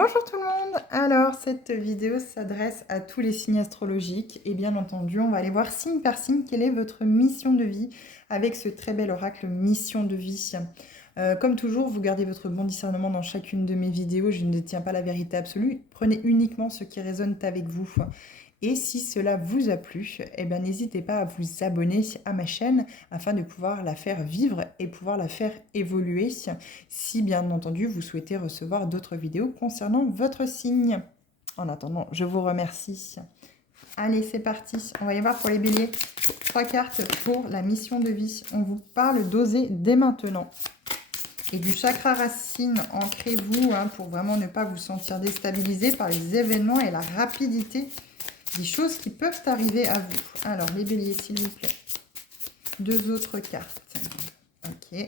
Bonjour tout le monde! Alors, cette vidéo s'adresse à tous les signes astrologiques et bien entendu, on va aller voir signe par signe quelle est votre mission de vie avec ce très bel oracle mission de vie. Comme toujours, vous gardez votre bon discernement dans chacune de mes vidéos, je ne détiens pas la vérité absolue, prenez uniquement ce qui résonne avec vous. Et si cela vous a plu, eh ben, n'hésitez pas à vous abonner à ma chaîne afin de pouvoir la faire vivre et pouvoir la faire évoluer si bien entendu vous souhaitez recevoir d'autres vidéos concernant votre signe. En attendant, je vous remercie. Allez, c'est parti. On va y voir pour les béliers. 3 cartes pour la mission de vie. On vous parle d'oser dès maintenant. Et du chakra racine, ancrez-vous pour vraiment ne pas vous sentir déstabilisé par les événements et la rapidité des choses qui peuvent arriver à vous. Alors, les béliers, s'il vous plaît. 2 autres cartes. Ok.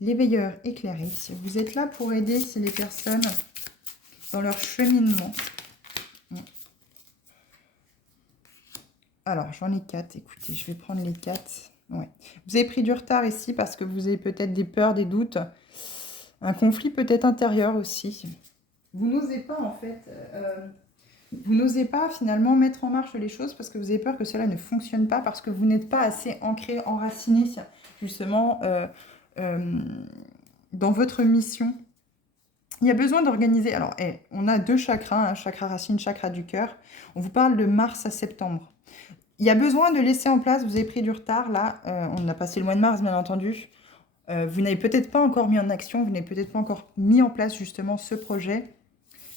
Les veilleurs éclairés. Vous êtes là pour aider les personnes dans leur cheminement. Alors, j'en ai 4. Écoutez, je vais prendre les 4. Ouais. Vous avez pris du retard ici parce que vous avez peut-être des peurs, des doutes. Un conflit peut-être intérieur aussi. Vous n'osez pas, en fait... vous n'osez pas finalement mettre en marche les choses parce que vous avez peur que cela ne fonctionne pas, parce que vous n'êtes pas assez ancré, enraciné, justement, dans votre mission. Il y a besoin d'organiser. Alors, on a 2 chakras, un chakra racine, chakra du cœur. On vous parle de mars à septembre. Il y a besoin de laisser en place, vous avez pris du retard, là, on a passé le mois de mars, bien entendu. Vous n'avez peut-être pas encore mis en action, vous n'avez peut-être pas encore mis en place, justement, ce projet.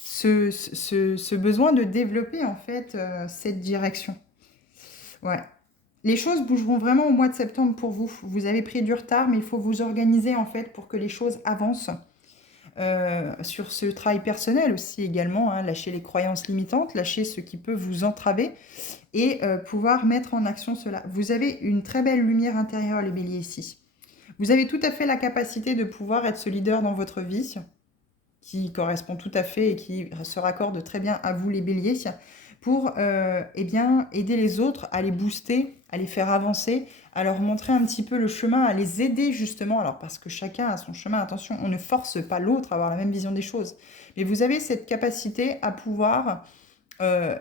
Ce besoin de développer en fait cette direction. Ouais. Les choses bougeront vraiment au mois de septembre pour vous. Vous avez pris du retard, mais il faut vous organiser en fait pour que les choses avancent. Sur ce travail personnel aussi également, lâcher les croyances limitantes, lâcher ce qui peut vous entraver et pouvoir mettre en action cela. Vous avez une très belle lumière intérieure, les béliers, ici. Vous avez tout à fait la capacité de pouvoir être ce leader dans votre vie, qui correspond tout à fait et qui se raccorde très bien à vous les béliers, pour bien, aider les autres à les booster, à les faire avancer, à leur montrer un petit peu le chemin, à les aider justement. Alors parce que chacun a son chemin, attention, on ne force pas l'autre à avoir la même vision des choses. Mais vous avez cette capacité à pouvoir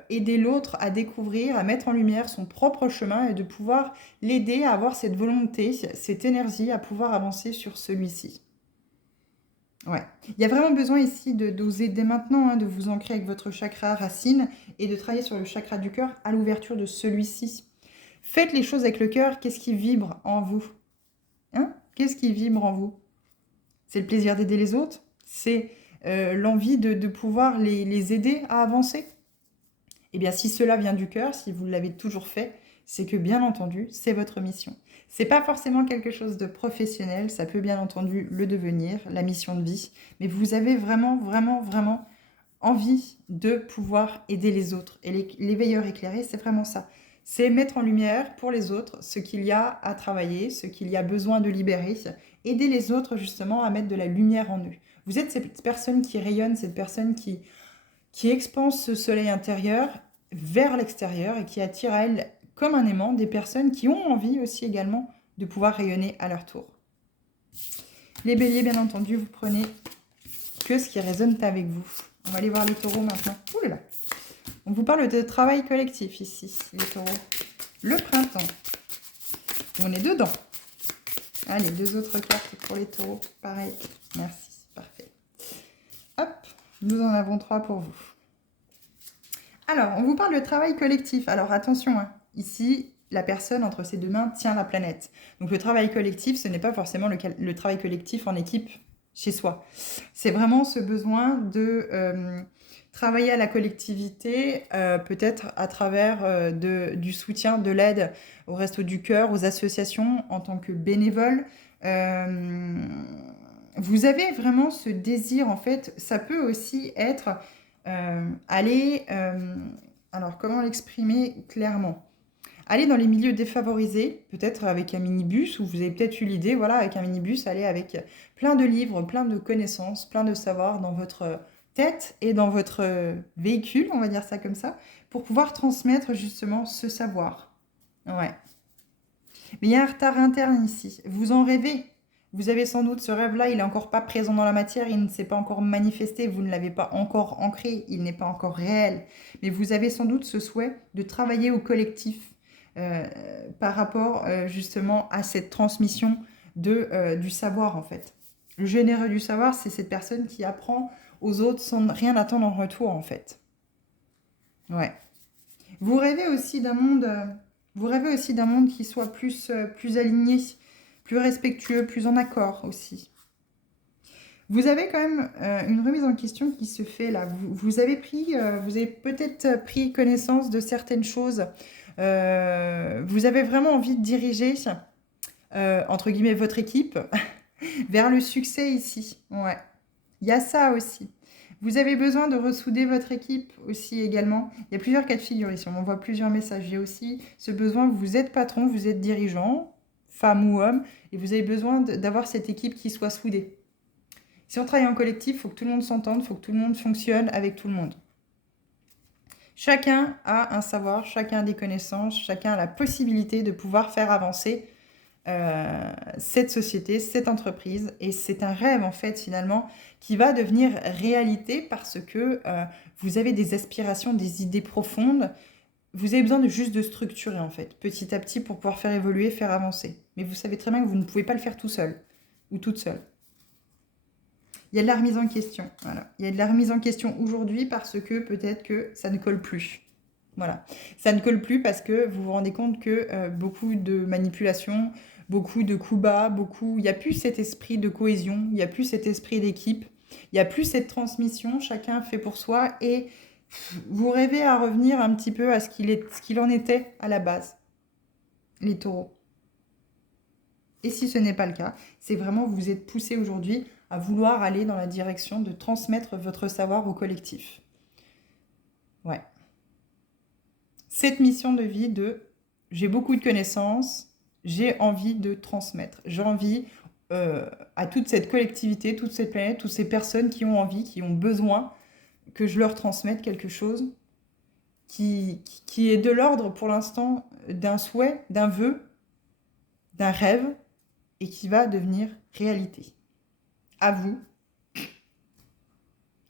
aider l'autre à découvrir, à mettre en lumière son propre chemin et de pouvoir l'aider à avoir cette volonté, cette énergie à pouvoir avancer sur celui-ci. Ouais. Il y a vraiment besoin ici d'oser dès maintenant, de vous ancrer avec votre chakra racine et de travailler sur le chakra du cœur à l'ouverture de celui-ci. Faites les choses avec le cœur. Qu'est-ce qui vibre en vous? Qu'est-ce qui vibre en vous? C'est le plaisir d'aider les autres? C'est l'envie de pouvoir les aider à avancer? Eh bien, si cela vient du cœur, si vous l'avez toujours fait, c'est que, bien entendu, c'est votre mission. C'est pas forcément quelque chose de professionnel, ça peut bien entendu le devenir, la mission de vie, mais vous avez vraiment, vraiment, vraiment envie de pouvoir aider les autres. Et les veilleurs éclairés, c'est vraiment ça. C'est mettre en lumière pour les autres ce qu'il y a à travailler, ce qu'il y a besoin de libérer, aider les autres justement à mettre de la lumière en eux. Vous êtes cette personne qui rayonne, cette personne qui expanse ce soleil intérieur vers l'extérieur et qui attire à elle, comme un aimant, des personnes qui ont envie aussi également de pouvoir rayonner à leur tour. Les béliers, bien entendu, vous prenez que ce qui résonne avec vous. On va aller voir les taureaux maintenant. Ouh là là. On vous parle de travail collectif ici, les taureaux. Le printemps. On est dedans. Allez, 2 autres cartes pour les taureaux. Pareil. Merci. Parfait. Hop. Nous en avons 3 pour vous. Alors, on vous parle de travail collectif. Alors, attention, ici, la personne entre ses 2 mains tient la planète. Donc, le travail collectif, ce n'est pas forcément le travail collectif en équipe chez soi. C'est vraiment ce besoin de travailler à la collectivité, peut-être à travers du soutien, de l'aide au Resto du Cœur, aux associations en tant que bénévole. Vous avez vraiment ce désir, en fait, ça peut aussi être aller... alors, comment l'exprimer clairement? Aller dans les milieux défavorisés, peut-être avec un minibus, ou vous avez peut-être eu l'idée, voilà, avec un minibus, aller avec plein de livres, plein de connaissances, plein de savoirs dans votre tête et dans votre véhicule, on va dire ça comme ça, pour pouvoir transmettre justement ce savoir. Ouais. Mais il y a un retard interne ici. Vous en rêvez Vous avez sans doute ce rêve-là, il n'est encore pas présent dans la matière, il ne s'est pas encore manifesté, vous ne l'avez pas encore ancré, il n'est pas encore réel. Mais vous avez sans doute ce souhait de travailler au collectif par rapport justement à cette transmission du savoir en fait. Le généreux du savoir, c'est cette personne qui apprend aux autres sans rien attendre en retour en fait. Ouais. Vous rêvez aussi d'un monde, qui soit plus aligné, plus respectueux, plus en accord aussi. Vous avez quand même une remise en question qui se fait là. Vous avez peut-être pris connaissance de certaines choses. Vous avez vraiment envie de diriger, entre guillemets, votre équipe vers le succès ici. Ouais. Il y a ça aussi. Vous avez besoin de ressouder votre équipe aussi également. Il y a plusieurs cas de figure ici. On m'envoie plusieurs messages. Il y a aussi ce besoin, vous êtes patron, vous êtes dirigeant, femme ou homme, et vous avez besoin d'avoir cette équipe qui soit soudée. Si on travaille en collectif, il faut que tout le monde s'entende, il faut que tout le monde fonctionne avec tout le monde. Chacun a un savoir, chacun a des connaissances, chacun a la possibilité de pouvoir faire avancer cette société, cette entreprise. Et c'est un rêve, en fait, finalement, qui va devenir réalité parce que vous avez des aspirations, des idées profondes. Vous avez besoin juste de structurer, en fait, petit à petit pour pouvoir faire évoluer, faire avancer. Mais vous savez très bien que vous ne pouvez pas le faire tout seul ou toute seule. Il y a de la remise en question. Voilà. Il y a de la remise en question aujourd'hui parce que peut-être que ça ne colle plus. Voilà. Ça ne colle plus parce que vous vous rendez compte que beaucoup de manipulations, beaucoup de coups bas, il n'y a plus cet esprit de cohésion, il n'y a plus cet esprit d'équipe, il n'y a plus cette transmission, chacun fait pour soi et vous rêvez à revenir un petit peu à ce qu'il en était à la base, les taureaux. Et si ce n'est pas le cas, c'est vraiment vous êtes poussé aujourd'hui à vouloir aller dans la direction de transmettre votre savoir au collectif. Ouais. Cette mission de vie j'ai beaucoup de connaissances, j'ai envie de transmettre. J'ai envie à toute cette collectivité, toute cette planète, toutes ces personnes qui ont envie, qui ont besoin que je leur transmette quelque chose qui est de l'ordre pour l'instant d'un souhait, d'un vœu, d'un rêve et qui va devenir réalité. À vous.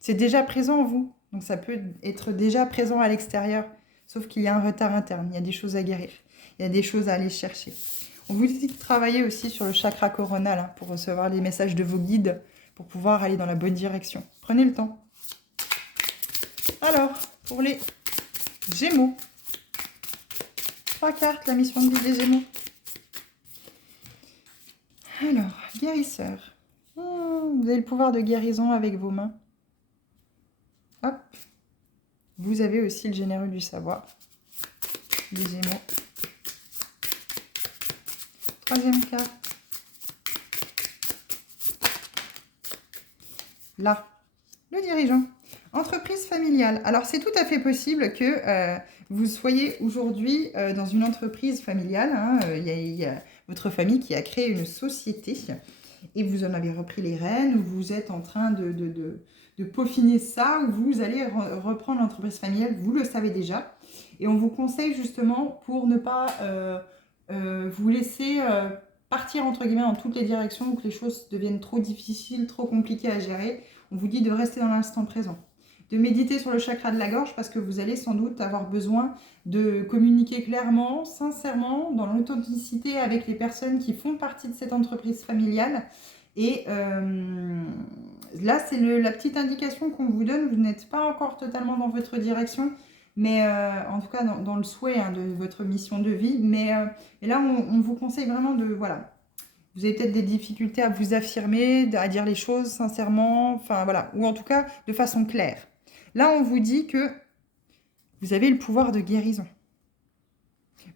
C'est déjà présent en vous, donc ça peut être déjà présent à l'extérieur, sauf qu'il y a un retard interne, il y a des choses à guérir, il y a des choses à aller chercher. On vous dit de travailler aussi sur le chakra coronal pour recevoir les messages de vos guides, pour pouvoir aller dans la bonne direction. Prenez le temps. Alors, pour les Gémeaux, 3 cartes, la mission de vie des Gémeaux. Alors, guérisseur. Vous avez le pouvoir de guérison avec vos mains. Hop. Vous avez aussi le généreux du savoir. Les Gémeaux. 3e carte. Là, le dirigeant. Entreprise familiale. Alors, c'est tout à fait possible que vous soyez aujourd'hui dans une entreprise familiale. Il y a votre famille qui a créé une société et vous en avez repris les rênes, ou vous êtes en train de peaufiner ça, ou vous allez reprendre l'entreprise familiale, vous le savez déjà. Et on vous conseille justement pour ne pas vous laisser partir entre guillemets dans toutes les directions ou que les choses deviennent trop difficiles, trop compliquées à gérer. On vous dit de rester dans l'instant présent, de méditer sur le chakra de la gorge parce que vous allez sans doute avoir besoin de communiquer clairement, sincèrement, dans l'authenticité avec les personnes qui font partie de cette entreprise familiale. Et là, c'est la petite indication qu'on vous donne. Vous n'êtes pas encore totalement dans votre direction, mais en tout cas dans le souhait de votre mission de vie. Et là, on vous conseille vraiment de... Voilà. Vous avez peut-être des difficultés à vous affirmer, à dire les choses sincèrement, enfin voilà, ou en tout cas de façon claire. Là, on vous dit que vous avez le pouvoir de guérison.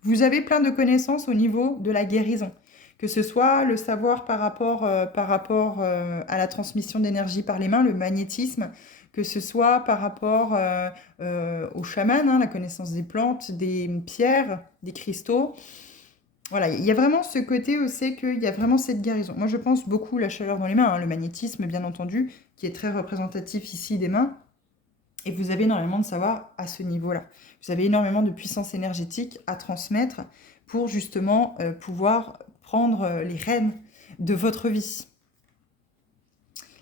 Vous avez plein de connaissances au niveau de la guérison, que ce soit le savoir par rapport à la transmission d'énergie par les mains, le magnétisme, que ce soit par rapport au chaman, la connaissance des plantes, des pierres, des cristaux. Voilà, il y a vraiment ce côté aussi qu'il y a vraiment cette guérison. Moi, je pense beaucoup à la chaleur dans les mains, le magnétisme, bien entendu, qui est très représentatif ici des mains. Et vous avez énormément de savoir à ce niveau-là. Vous avez énormément de puissance énergétique à transmettre pour justement pouvoir prendre les rênes de votre vie.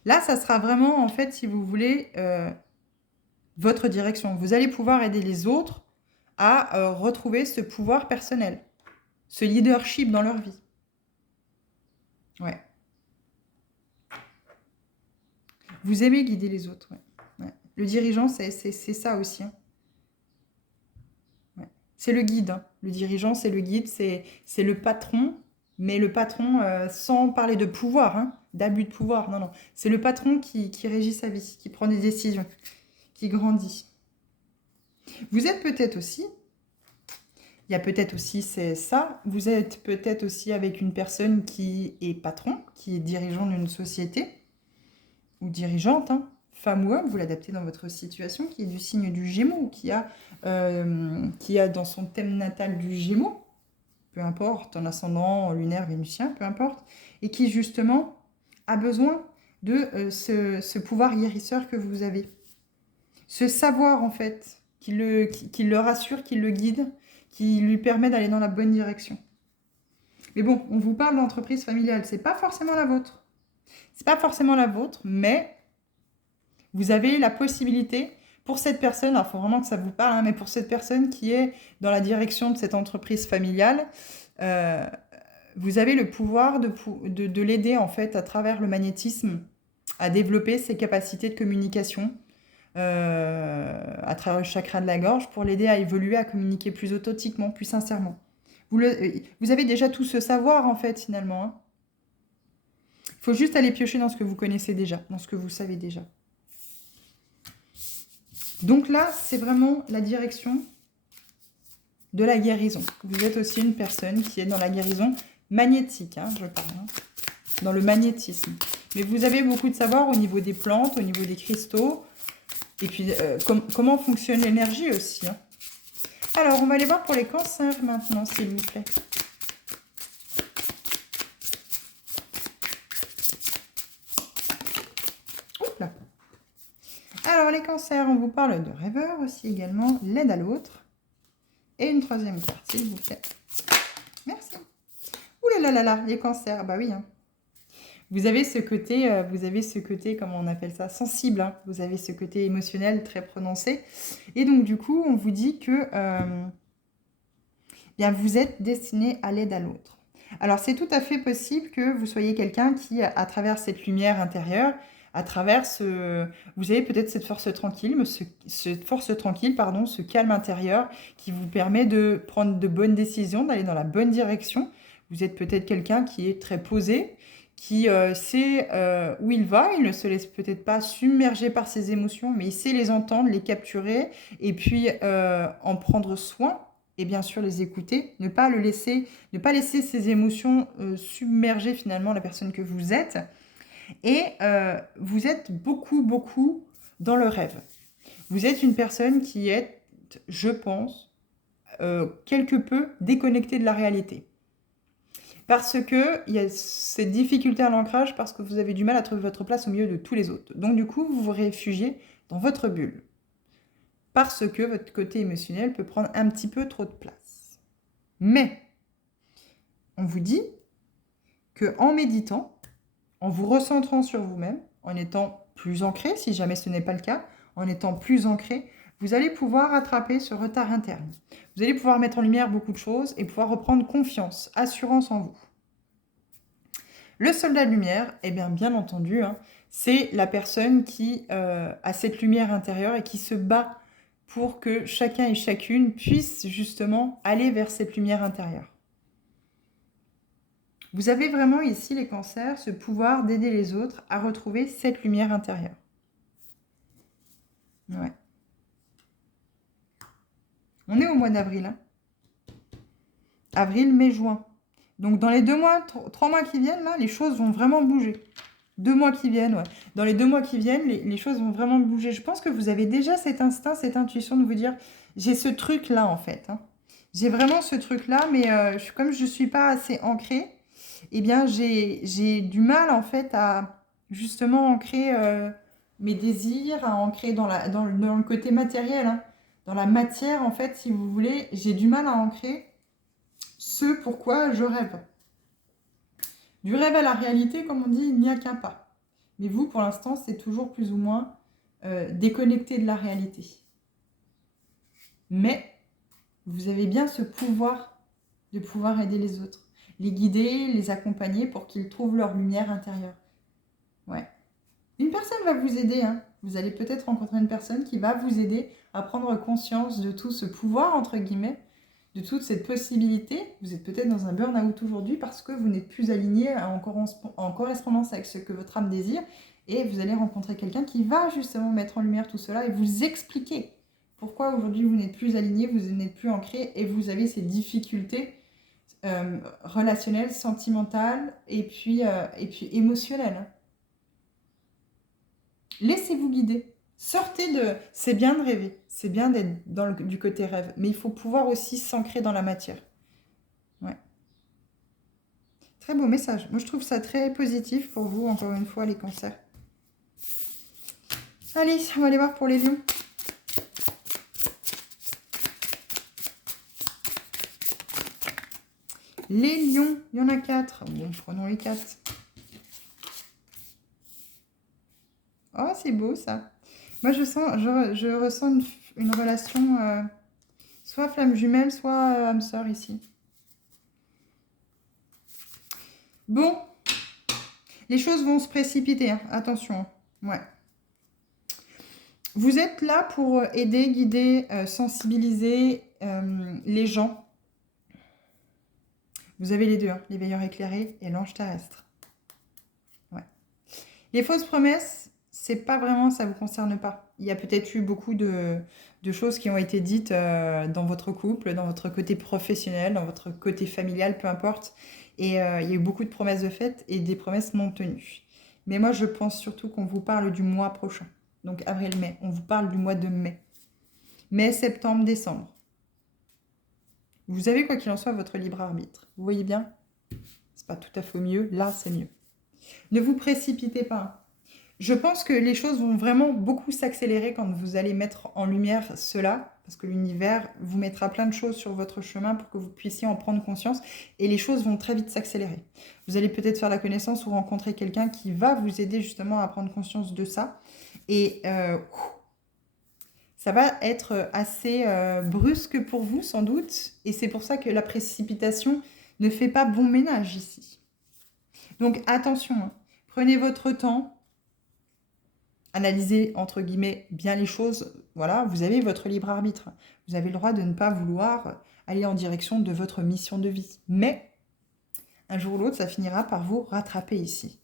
Là, ça sera vraiment, en fait, si vous voulez, votre direction. Vous allez pouvoir aider les autres à retrouver ce pouvoir personnel, ce leadership dans leur vie. Ouais. Vous aimez guider les autres. Ouais. Ouais. Le dirigeant, c'est ça aussi. Hein. Ouais. C'est le guide. Hein. Le dirigeant, c'est le guide, c'est le patron, mais le patron sans parler de pouvoir, hein, d'abus de pouvoir. Non, non. C'est le patron qui régit sa vie, qui prend des décisions, qui grandit. Vous êtes peut-être aussi, il y a peut-être aussi c'est ça, vous êtes peut-être aussi avec une personne qui est patron, qui est dirigeant d'une société, ou dirigeante, hein, femme ou homme, vous l'adaptez dans votre situation, qui est du signe du Gémeaux, ou qui a dans son thème natal du Gémeaux, peu importe, en ascendant, lunaire, vénusien, peu importe, et qui justement a besoin de ce pouvoir guérisseur que vous avez. Ce savoir en fait, qui le rassure, qui le guide, qui lui permet d'aller dans la bonne direction. Mais bon, on vous parle d'entreprise familiale, c'est pas forcément la vôtre. C'est pas forcément la vôtre, mais vous avez la possibilité, pour cette personne, alors il faut vraiment que ça vous parle, hein, mais pour cette personne qui est dans la direction de cette entreprise familiale, vous avez le pouvoir de l'aider en fait à travers le magnétisme à développer ses capacités de communication à travers le chakra de la gorge pour l'aider à évoluer, à communiquer plus authentiquement, plus sincèrement. Vous avez déjà tout ce savoir en fait finalement. Hein. Il faut juste aller piocher dans ce que vous connaissez déjà, dans ce que vous savez déjà. Donc là, c'est vraiment la direction de la guérison. Vous êtes aussi une personne qui est dans la guérison magnétique, hein, je parle, hein, dans le magnétisme. Mais vous avez beaucoup de savoir au niveau des plantes, au niveau des cristaux, et puis comment fonctionne l'énergie aussi. Hein. Alors, on va aller voir pour les cancers maintenant, s'il vous plaît. Là. Alors, les cancers, on vous parle de rêveur aussi également, l'aide à l'autre. Et une troisième carte, s'il vous plaît. Merci. Ouh là là là là, les cancers, bah oui. Hein. Vous avez ce côté, comment on appelle ça, sensible. Hein. Vous avez ce côté émotionnel très prononcé. Et donc, du coup, on vous dit que bien, vous êtes destiné à l'aide à l'autre. Alors, c'est tout à fait possible que vous soyez quelqu'un qui, à travers cette lumière intérieure, à travers vous avez peut-être cette force tranquille, ce calme intérieur qui vous permet de prendre de bonnes décisions, d'aller dans la bonne direction. Vous êtes peut-être quelqu'un qui est très posé, qui sait où il va, il ne se laisse peut-être pas submerger par ses émotions, mais il sait les entendre, les capturer, et puis en prendre soin, et bien sûr les écouter, ne pas laisser ces émotions submerger finalement la personne que vous êtes. Et vous êtes beaucoup, beaucoup dans le rêve. Vous êtes une personne qui est, je pense, quelque peu déconnectée de la réalité. Parce qu'il y a cette difficulté à l'ancrage, parce que vous avez du mal à trouver votre place au milieu de tous les autres. Donc du coup, vous vous réfugiez dans votre bulle. Parce que votre côté émotionnel peut prendre un petit peu trop de place. Mais, on vous dit qu'en méditant, en vous recentrant sur vous-même, en étant plus ancré, si jamais ce n'est pas le cas, en étant plus ancré, vous allez pouvoir rattraper ce retard interne. Vous allez pouvoir mettre en lumière beaucoup de choses et pouvoir reprendre confiance, assurance en vous. Le soldat de lumière, eh bien entendu, hein, c'est la personne qui a cette lumière intérieure et qui se bat pour que chacun et chacune puisse justement aller vers cette lumière intérieure. Vous avez vraiment ici, les cancers, ce pouvoir d'aider les autres à retrouver cette lumière intérieure. Ouais. On est au mois d'avril. Hein. Avril, mai, juin. Donc dans les 3 mois qui viennent, là, les choses vont vraiment bouger. 2 mois qui viennent, ouais. Dans les 2 mois qui viennent, les choses vont vraiment bouger. Je pense que vous avez déjà cet instinct, cette intuition de vous dire, j'ai ce truc-là en fait. Hein. J'ai vraiment ce truc-là, mais comme je ne suis pas assez ancrée, eh bien, j'ai du mal, en fait, à justement ancrer mes désirs, à ancrer dans le côté matériel, hein. Dans la matière, en fait, si vous voulez, j'ai du mal à ancrer ce pourquoi je rêve. Du rêve à la réalité, comme on dit, il n'y a qu'un pas. Mais vous, pour l'instant, c'est toujours plus ou moins déconnecté de la réalité. Mais vous avez bien ce pouvoir de pouvoir aider les autres, les guider, les accompagner pour qu'ils trouvent leur lumière intérieure. Ouais. Une personne va vous aider, hein. Vous allez peut-être rencontrer une personne qui va vous aider à prendre conscience de tout ce pouvoir, entre guillemets, de toute cette possibilité. Vous êtes peut-être dans un burn-out aujourd'hui parce que vous n'êtes plus aligné en correspondance avec ce que votre âme désire, et vous allez rencontrer quelqu'un qui va justement mettre en lumière tout cela et vous expliquer pourquoi aujourd'hui vous n'êtes plus aligné, vous n'êtes plus ancré et vous avez ces difficultés relationnelles, sentimentales et puis émotionnelles. Laissez-vous guider. Sortez de... C'est bien de rêver, c'est bien d'être du côté rêve, mais il faut pouvoir aussi s'ancrer dans la matière. Ouais. Très beau message. Moi, je trouve ça très positif pour vous, encore une fois, les cancers. Allez, on va aller voir pour les lions. Les lions, il y en a 4. Bon, prenons les 4. Oh, c'est beau ça. Moi, je ressens une relation soit flamme jumelle, soit âme sœur ici. Bon, les choses vont se précipiter, hein. Attention. Ouais. Vous êtes là pour aider, guider, sensibiliser les gens. Vous avez les deux, hein, les veilleurs éclairés et l'ange terrestre. Ouais. Les fausses promesses, c'est pas vraiment, ça vous concerne pas. Il y a peut-être eu beaucoup de choses qui ont été dites dans votre couple, dans votre côté professionnel, dans votre côté familial, peu importe. Et il y a eu beaucoup de promesses de faites et des promesses non tenues. Mais moi, je pense surtout qu'on vous parle du mois prochain. Donc avril-mai, on vous parle du mois de mai. Mai, septembre, décembre. Vous avez, quoi qu'il en soit, votre libre arbitre. Vous voyez bien? C'est pas tout à fait mieux. Là, c'est mieux. Ne vous précipitez pas. Je pense que les choses vont vraiment beaucoup s'accélérer quand vous allez mettre en lumière cela, parce que l'univers vous mettra plein de choses sur votre chemin pour que vous puissiez en prendre conscience, et les choses vont très vite s'accélérer. Vous allez peut-être faire la connaissance ou rencontrer quelqu'un qui va vous aider justement à prendre conscience de ça, et ça va être assez brusque pour vous sans doute, et c'est pour ça que la précipitation ne fait pas bon ménage ici. Donc attention, hein. Prenez votre temps. Analysez, entre guillemets, bien les choses. Voilà, vous avez votre libre arbitre. Vous avez le droit de ne pas vouloir aller en direction de votre mission de vie. Mais, un jour ou l'autre, ça finira par vous rattraper ici.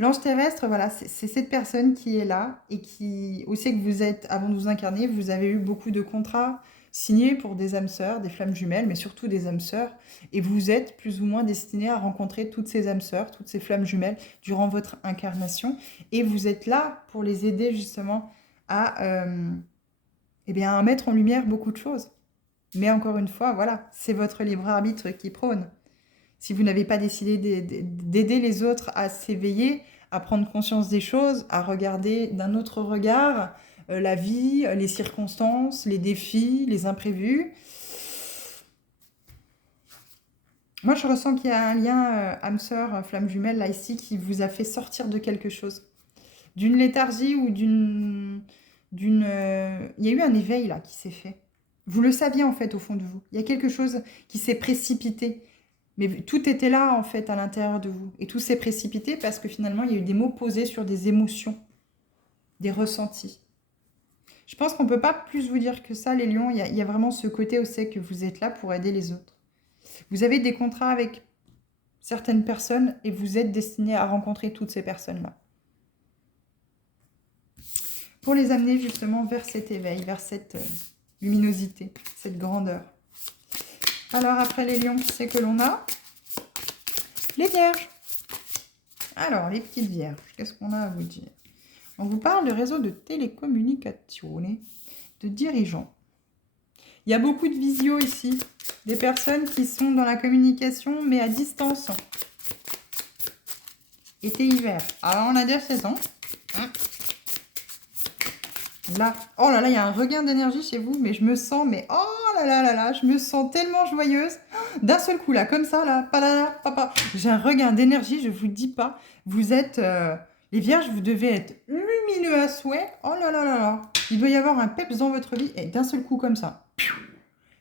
L'ange terrestre, voilà, c'est cette personne qui est là et qui, aussi que vous êtes, avant de vous incarner, vous avez eu beaucoup de contrats signés pour des âmes sœurs, des flammes jumelles, mais surtout des âmes sœurs. Et vous êtes plus ou moins destiné à rencontrer toutes ces âmes sœurs, toutes ces flammes jumelles durant votre incarnation. Et vous êtes là pour les aider justement à, à mettre en lumière beaucoup de choses. Mais encore une fois, voilà, c'est votre libre arbitre qui prône. Si vous n'avez pas décidé d'aider les autres à s'éveiller, à prendre conscience des choses, à regarder d'un autre regard la vie, les circonstances, les défis, les imprévus. Moi, je ressens qu'il y a un lien âme sœur, flamme jumelle, là, ici, qui vous a fait sortir de quelque chose. D'une léthargie ou d'une... Il y a eu un éveil, là, qui s'est fait. Vous le saviez, en fait, au fond de vous. Il y a quelque chose qui s'est précipité. Mais tout était là, en fait, à l'intérieur de vous. Et tout s'est précipité parce que finalement, il y a eu des mots posés sur des émotions, des ressentis. Je pense qu'on ne peut pas plus vous dire que ça, les lions. Il y a vraiment ce côté aussi que vous êtes là pour aider les autres. Vous avez des contrats avec certaines personnes et vous êtes destiné à rencontrer toutes ces personnes-là. Pour les amener justement vers cet éveil, vers cette luminosité, cette grandeur. Alors, après les lions, qui c'est que l'on a? Les vierges. Alors, les petites vierges, qu'est-ce qu'on a à vous dire? On vous parle de réseau de télécommunications, de dirigeants. Il y a beaucoup de visio ici. Des personnes qui sont dans la communication, mais à distance. Été-hiver. Alors, on a des saisons. Là, oh là là, il y a un regain d'énergie chez vous, mais je me sens, mais oh là là là là, je me sens tellement joyeuse. d'un seul coup, là, comme ça, là, palala, papa. J'ai un regain d'énergie, je vous dis pas. Vous êtes... les vierges, vous devez être lumineux à souhait. Oh là là là là. Il doit y avoir un peps dans votre vie. Et d'un seul coup, comme ça.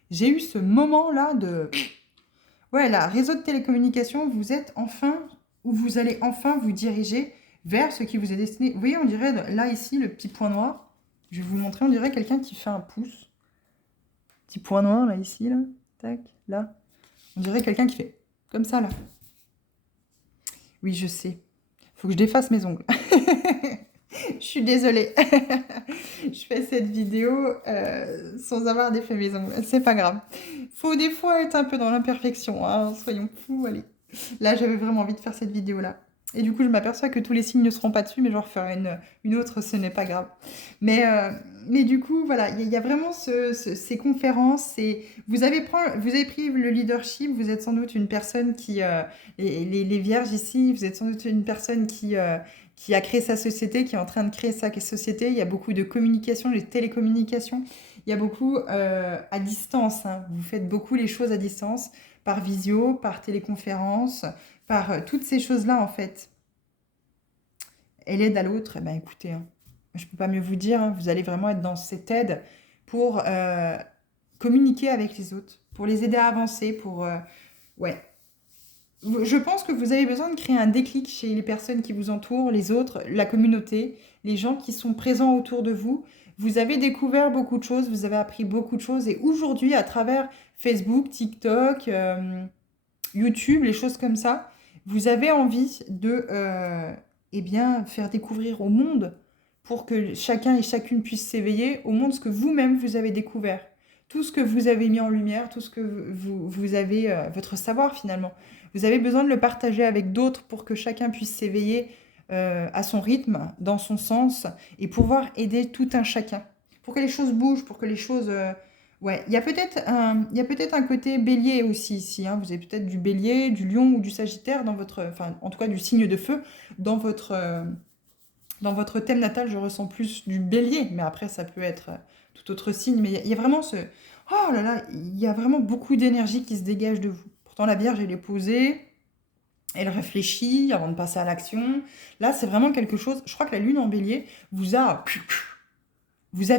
J'ai eu ce moment-là de... Ouais, là, réseau de télécommunications, vous êtes enfin... Où vous allez enfin vous diriger vers ce qui vous est destiné. Vous voyez, on dirait, là, ici, le petit point noir. Je vais vous montrer, on dirait quelqu'un qui fait un pouce. Petit point noir, là, ici, là. Tac, là. On dirait quelqu'un qui fait comme ça, là. Oui, je sais. Faut que je défasse mes ongles. Je suis désolée. Je fais cette vidéo sans avoir défait mes ongles. C'est pas grave. Faut des fois être un peu dans l'imperfection, hein. Soyons fous, allez. Là, j'avais vraiment envie de faire cette vidéo-là. Et du coup, je m'aperçois que tous les signes ne seront pas dessus, mais j'en referai une autre, ce n'est pas grave. Mais du coup, voilà, il y a vraiment ces conférences. Vous avez pris le leadership, vous êtes sans doute une personne qui... les vierges ici, vous êtes sans doute une personne qui a créé sa société, qui est en train de créer sa société. Il y a beaucoup de communication, les télécommunications. Il y a beaucoup à distance, hein. Vous faites beaucoup les choses à distance, par visio, par téléconférence, par toutes ces choses-là, en fait. Et l'aide à l'autre, eh ben, écoutez, hein, je ne peux pas mieux vous dire, hein, vous allez vraiment être dans cette aide pour communiquer avec les autres, pour les aider à avancer, pour... ouais. Je pense que vous avez besoin de créer un déclic chez les personnes qui vous entourent, les autres, la communauté, les gens qui sont présents autour de vous. Vous avez découvert beaucoup de choses, vous avez appris beaucoup de choses. Et aujourd'hui, à travers Facebook, TikTok, YouTube, les choses comme ça, vous avez envie de eh bien, faire découvrir au monde, pour que chacun et chacune puisse s'éveiller au monde ce que vous-même vous avez découvert. Tout ce que vous avez mis en lumière, tout ce que vous avez, votre savoir finalement. Vous avez besoin de le partager avec d'autres pour que chacun puisse s'éveiller à son rythme, dans son sens, et pouvoir aider tout un chacun. Pour que les choses bougent, pour que les choses... ouais, il y a peut-être un côté bélier aussi ici, hein. Vous avez peut-être du bélier, du lion ou du sagittaire dans votre... Enfin, en tout cas du signe de feu dans votre thème natal. Je ressens plus du bélier, mais après ça peut être tout autre signe. Mais il y a vraiment ce... Oh là là, il y a vraiment beaucoup d'énergie qui se dégage de vous. Pourtant, la Vierge, elle est posée, elle réfléchit avant de passer à l'action. Là, c'est vraiment quelque chose... Je crois que la lune en bélier vous a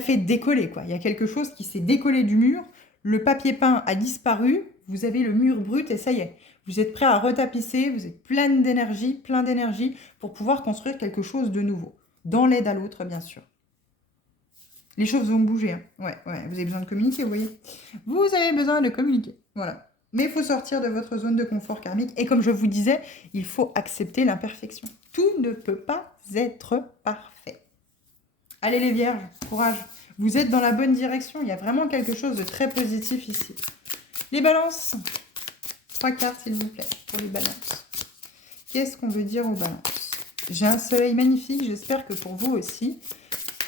fait décoller, quoi. Il y a quelque chose qui s'est décollé du mur, le papier peint a disparu, vous avez le mur brut et ça y est. Vous êtes prêt à retapisser, vous êtes plein d'énergie pour pouvoir construire quelque chose de nouveau. Dans l'aide à l'autre, bien sûr. Les choses vont bouger, hein. Ouais, vous avez besoin de communiquer, vous voyez. Vous avez besoin de communiquer, voilà. Mais il faut sortir de votre zone de confort karmique. Et comme je vous disais, il faut accepter l'imperfection. Tout ne peut pas être parfait. Allez les vierges, courage. Vous êtes dans la bonne direction. Il y a vraiment quelque chose de très positif ici. Les balances. 3 cartes, s'il vous plaît, pour les balances. Qu'est-ce qu'on veut dire aux balances? J'ai un soleil magnifique. J'espère que pour vous aussi.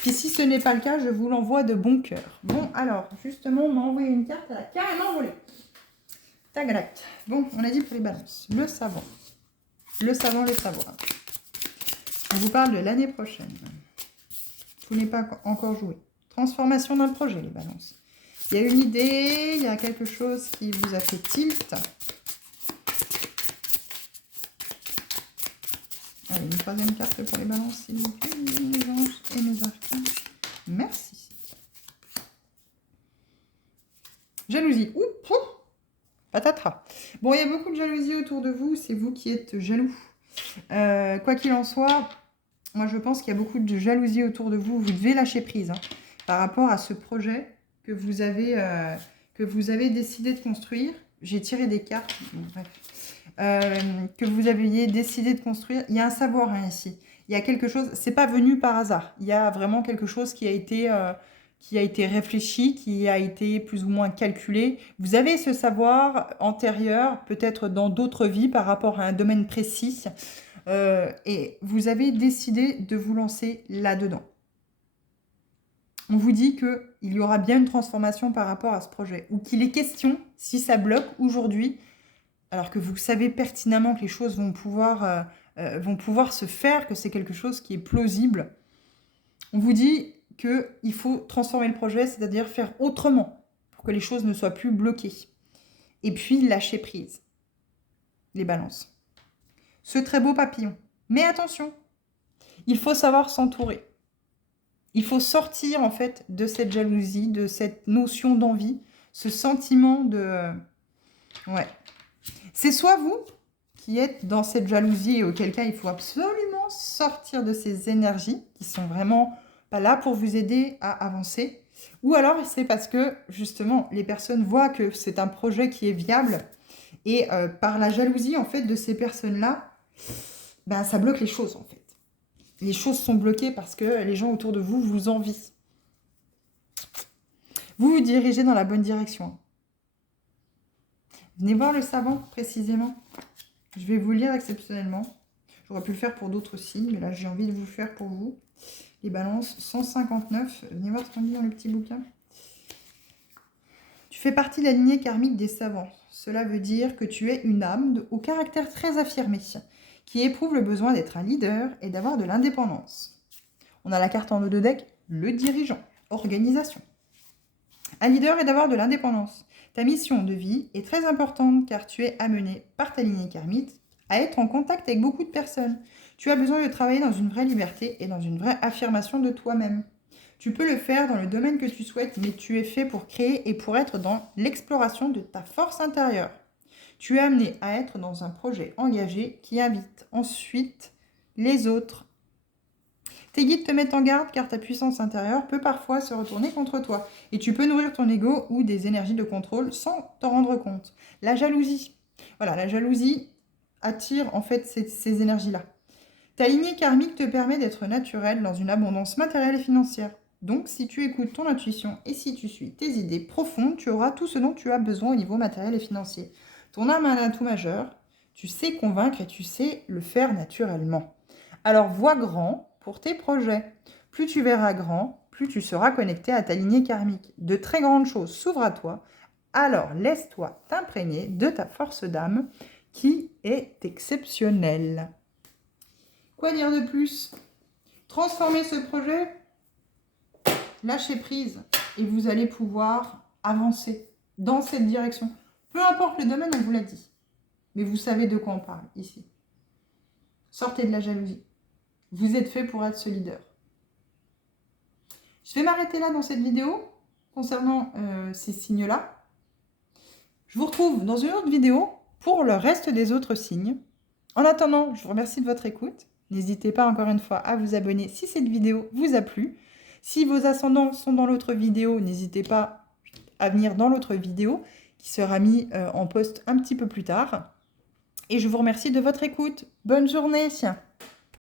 Et si ce n'est pas le cas, je vous l'envoie de bon cœur. Bon, alors, justement, on m'a envoyé une carte. Elle a carrément volé. Tac. Bon, on a dit pour les balances. Le savant. Le savant, les savoirs. On vous parle de l'année prochaine. Tout n'est pas encore joué. Transformation d'un projet, les balances. Il y a une idée, il y a quelque chose qui vous a fait tilt. Allez, une troisième carte pour les balances, s'il vous plaît, mes anges et mes arcanes. Merci. Jalousie. Ouh, patatras. Bon, il y a beaucoup de jalousie autour de vous, c'est vous qui êtes jaloux. Quoi qu'il en soit, moi je pense qu'il y a beaucoup de jalousie autour de vous. Vous devez lâcher prise, hein, par rapport à ce projet que vous avez décidé de construire. J'ai tiré des cartes, bref. Que vous aviez décidé de construire. Il y a un savoir, hein, ici. Il y a quelque chose, c'est pas venu par hasard. Il y a vraiment quelque chose qui a été réfléchi, qui a été plus ou moins calculé. Vous avez ce savoir antérieur, peut-être dans d'autres vies par rapport à un domaine précis. Et vous avez décidé de vous lancer là-dedans. On vous dit qu'il y aura bien une transformation par rapport à ce projet. Ou qu'il est question, si ça bloque aujourd'hui, alors que vous savez pertinemment que les choses vont pouvoir se faire, que c'est quelque chose qui est plausible. On vous dit qu'il faut transformer le projet, c'est-à-dire faire autrement, pour que les choses ne soient plus bloquées. Et puis, lâcher prise, les balances. Ce très beau papillon. Mais attention, il faut savoir s'entourer. Il faut sortir, en fait, de cette jalousie, de cette notion d'envie, ce sentiment de... Ouais. C'est soit vous qui êtes dans cette jalousie et auquel cas il faut absolument sortir de ces énergies qui sont vraiment pas là pour vous aider à avancer. Ou alors c'est parce que justement les personnes voient que c'est un projet qui est viable et par la jalousie en fait de ces personnes-là, ben, ça bloque les choses en fait. Les choses sont bloquées parce que les gens autour de vous vous envient. Vous vous dirigez dans la bonne direction. Venez voir le savant précisément. Je vais vous lire exceptionnellement. J'aurais pu le faire pour d'autres aussi, mais là j'ai envie de vous le faire pour vous. Les balances 159. Venez voir ce qu'on dit dans le petit bouquin. Tu fais partie de la lignée karmique des savants. Cela veut dire que tu es une âme au caractère très affirmé, qui éprouve le besoin d'être un leader et d'avoir de l'indépendance. On a la carte en haut de deck, le dirigeant, organisation. Un leader est d'avoir de l'indépendance. Ta mission de vie est très importante car tu es amené par ta lignée karmique à être en contact avec beaucoup de personnes. Tu as besoin de travailler dans une vraie liberté et dans une vraie affirmation de toi-même. Tu peux le faire dans le domaine que tu souhaites, mais tu es fait pour créer et pour être dans l'exploration de ta force intérieure. Tu es amené à être dans un projet engagé qui invite ensuite les autres. Tes guides te mettent en garde car ta puissance intérieure peut parfois se retourner contre toi et tu peux nourrir ton ego ou des énergies de contrôle sans t'en rendre compte. La jalousie. Voilà, la jalousie attire en fait ces énergies-là. Ta lignée karmique te permet d'être naturel dans une abondance matérielle et financière. Donc, si tu écoutes ton intuition et si tu suis tes idées profondes, tu auras tout ce dont tu as besoin au niveau matériel et financier. Ton âme a un atout majeur, tu sais convaincre et tu sais le faire naturellement. Alors, vois grand pour tes projets. Plus tu verras grand, plus tu seras connecté à ta lignée karmique. De très grandes choses s'ouvrent à toi, alors laisse-toi t'imprégner de ta force d'âme qui est exceptionnelle. Quoi dire de plus? Transformer ce projet, lâcher prise et vous allez pouvoir avancer dans cette direction. Peu importe le domaine, on vous l'a dit. Mais vous savez de quoi on parle ici. Sortez de la jalousie. Vous êtes fait pour être ce leader. Je vais m'arrêter là dans cette vidéo concernant ces signes-là. Je vous retrouve dans une autre vidéo pour le reste des autres signes. En attendant, je vous remercie de votre écoute. N'hésitez pas encore une fois à vous abonner si cette vidéo vous a plu. Si vos ascendants sont dans l'autre vidéo, n'hésitez pas à venir dans l'autre vidéo qui sera mise en post un petit peu plus tard. Et je vous remercie de votre écoute. Bonne journée!